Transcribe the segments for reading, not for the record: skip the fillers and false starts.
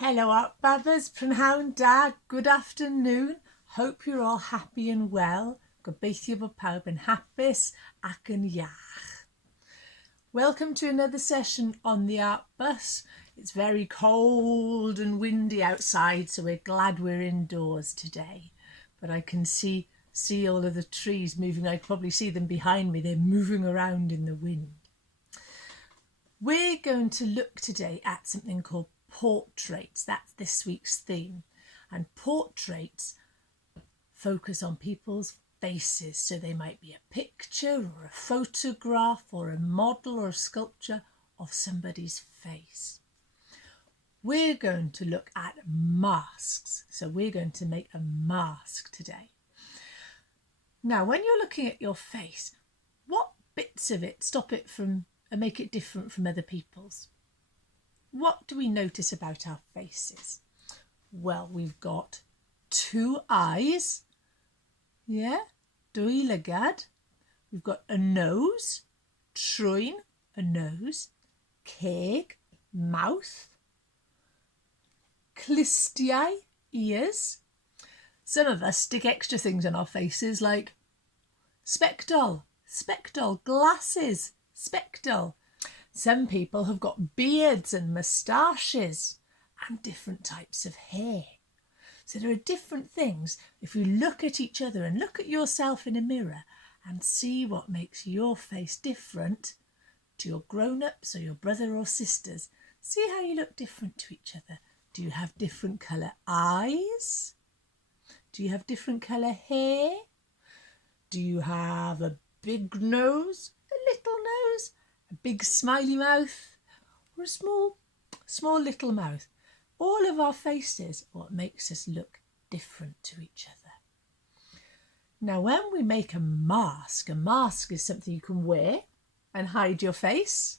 Hello Art Babbers, prynhawn da, good afternoon. Hope you're all happy and well. Gobeithio bod pawb yn hapus ac yn iach. Welcome to another session on the Art Bus. It's very cold and windy outside, so we're glad we're indoors today. But I can see all of the trees moving. I can probably see them behind me. They're moving around in the wind. We're going to look today at something called portraits. That's this week's theme. And portraits focus on people's faces. So they might be a picture or a photograph or a model or a sculpture of somebody's face. We're going to look at masks. So we're going to make a mask today. Now, when you're looking at your face, what bits of it stop it from and make it different from other people's? What do we notice about our faces? Well, we've got two eyes. Yeah, dwy lygad. We've got a nose, trwyn, a nose, ceg, mouth, clustiau, ears. Some of us stick extra things on our faces like spectol, glasses, spectol. Some people have got beards and moustaches and different types of hair. So there are different things. If you look at each other and look at yourself in a mirror and see what makes your face different to your grown-ups or your brother or sisters, see how you look different to each other. Do you have different colour eyes? Do you have different colour hair? Do you have a big nose, a little nose, a big smiley mouth, or a small little mouth? All of our faces are what makes us look different to each other. Now, when we make a mask is something you can wear and hide your face,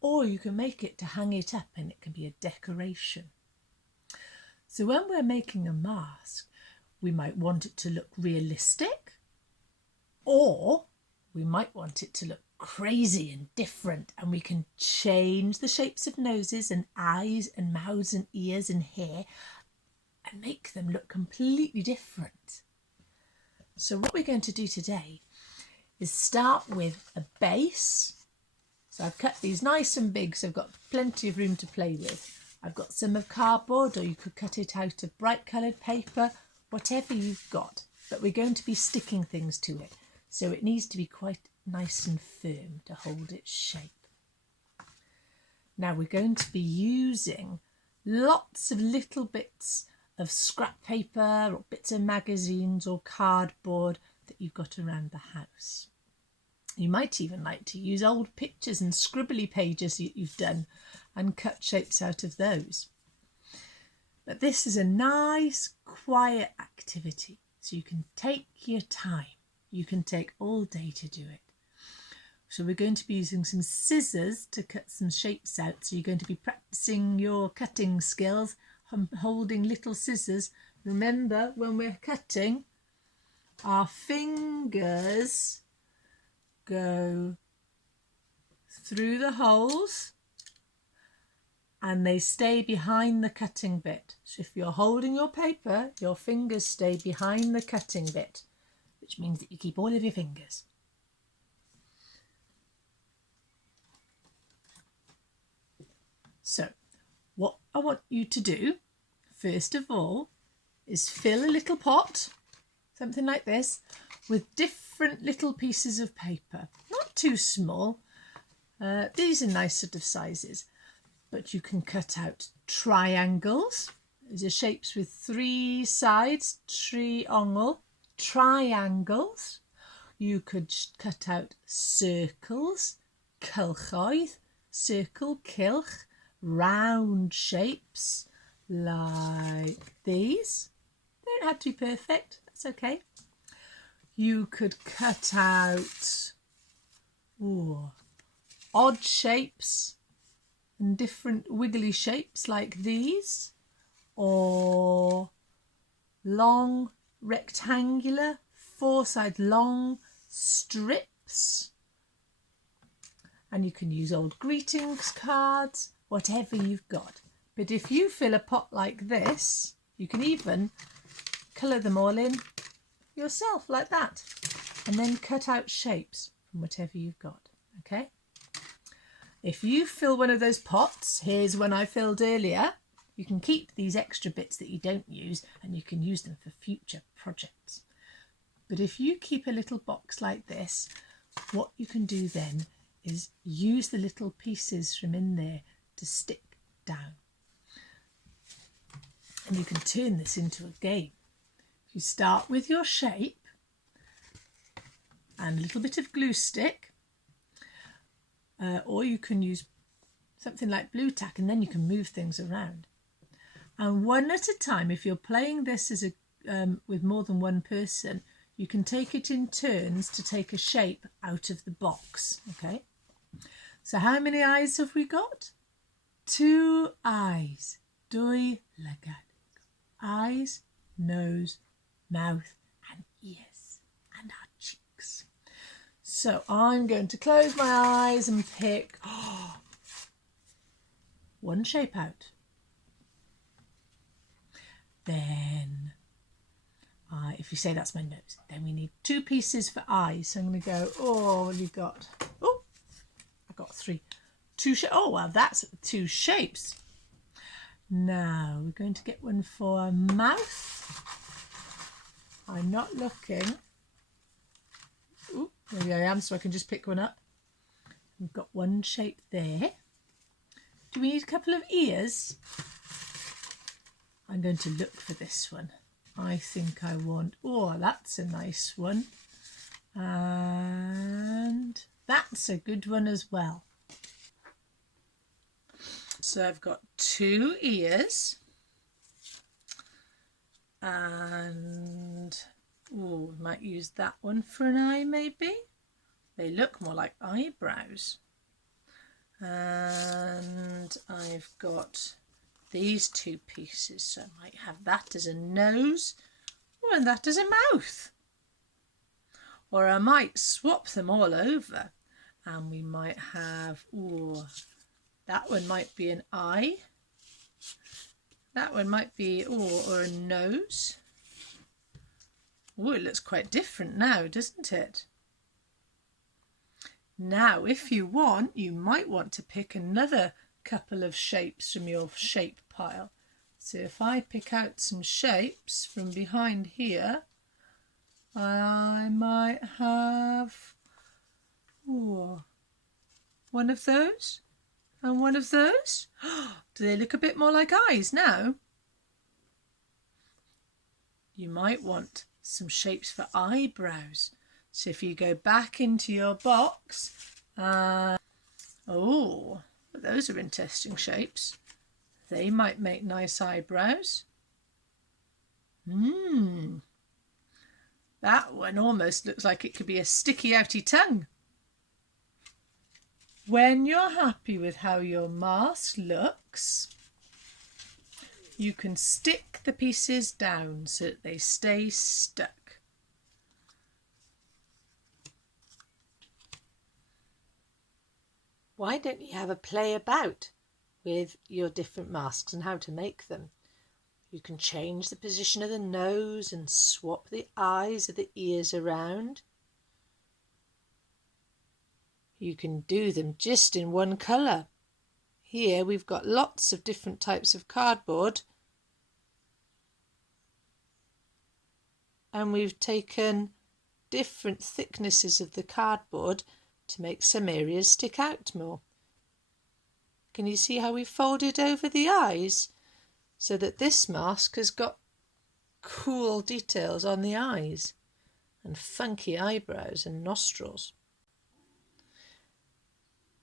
or you can make it to hang it up and it can be a decoration. So when we're making a mask, we might want it to look realistic, or we might want it to look crazy and different, and we can change the shapes of noses and eyes and mouths and ears and hair and make them look completely different. So what we're going to do today is start with a base. So I've cut these nice and big, so I've got plenty of room to play with. I've got some of cardboard, or you could cut it out of bright coloured paper, whatever you've got, but we're going to be sticking things to it, so it needs to be quite nice and firm to hold its shape. Now we're going to be using lots of little bits of scrap paper or bits of magazines or cardboard that you've got around the house. You might even like to use old pictures and scribbly pages that you've done and cut shapes out of those. But this is a nice, quiet activity, so you can take your time. You can take all day to do it. So we're going to be using some scissors to cut some shapes out. So you're going to be practicing your cutting skills, holding little scissors. Remember, when we're cutting, our fingers go through the holes and they stay behind the cutting bit. So if you're holding your paper, your fingers stay behind the cutting bit, which means that you keep all of your fingers. So what I want you to do, first of all, is fill a little pot, something like this, with different little pieces of paper. Not too small. These are nice sort of sizes, but you can cut out triangles. These are shapes with three sides, triangles. You could cut out circles, cylchoedd, circle, cylch, round shapes like these. They don't have to be perfect, that's okay. You could cut out odd shapes and different wiggly shapes like these, or long rectangular, four-side long strips. And you can use old greetings cards, whatever you've got. But if you fill a pot like this, you can even colour them all in yourself like that, and then cut out shapes from whatever you've got, okay? If you fill one of those pots, here's one I filled earlier, you can keep these extra bits that you don't use and you can use them for future projects. But if you keep a little box like this, what you can do then is use the little pieces from in there to stick down. And you can turn this into a game. You start with your shape and a little bit of glue stick, or you can use something like blue tack, and then you can move things around. And one at a time, if you're playing this as with more than one person, you can take it in turns to take a shape out of the box, okay? So how many eyes have we got? 2 eyes. Dwy lygad. Eyes, nose, mouth and ears and our cheeks. So I'm going to close my eyes and pick one shape out. Then, if you say that's my nose, then we need 2 pieces for eyes. So I'm going to go, what have you got? Oh, I got 3. 2 shapes. Oh, well, that's 2 shapes. Now we're going to get one for a mouth. I'm not looking. Ooh, maybe I am, so I can just pick one up. We've got one shape there. Do we need a couple of ears? I'm going to look for this one. I think I want, that's a nice one. And that's a good one as well. So I've got 2 ears and we might use that one for an eye maybe. They look more like eyebrows. And I've got these 2 pieces, so I might have that as a nose and that as a mouth. Or I might swap them all over and we might have, that one might be an eye. That one might be, or a nose. It looks quite different now, doesn't it? Now, if you want, you might want to pick another couple of shapes from your shape pile. So if I pick out some shapes from behind here, I might have one of those. And one of those. Do they look a bit more like eyes now? You might want some shapes for eyebrows. So if you go back into your box, those are interesting shapes. They might make nice eyebrows. That one almost looks like it could be a sticky outy tongue. When you're happy with how your mask looks, you can stick the pieces down so that they stay stuck. Why don't you have a play about with your different masks and how to make them? You can change the position of the nose and swap the eyes or the ears around. You can do them just in one colour. Here we've got lots of different types of cardboard and we've taken different thicknesses of the cardboard to make some areas stick out more. Can you see how we've folded over the eyes so that this mask has got cool details on the eyes and funky eyebrows and nostrils?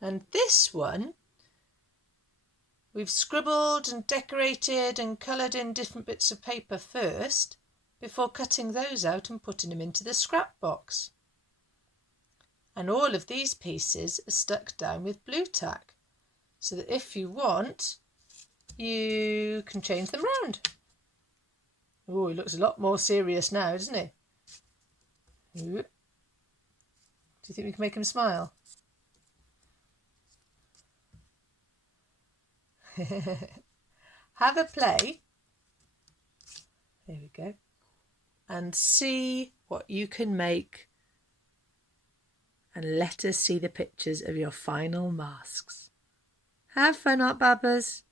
And this one, we've scribbled and decorated and coloured in different bits of paper first before cutting those out and putting them into the scrap box. And all of these pieces are stuck down with blue tack so that if you want, you can change them round. Oh, he looks a lot more serious now, doesn't he? Do you think we can make him smile? have a play. There we go. And see what you can make. And let us see the pictures of your final masks. Have fun, Art Babbers.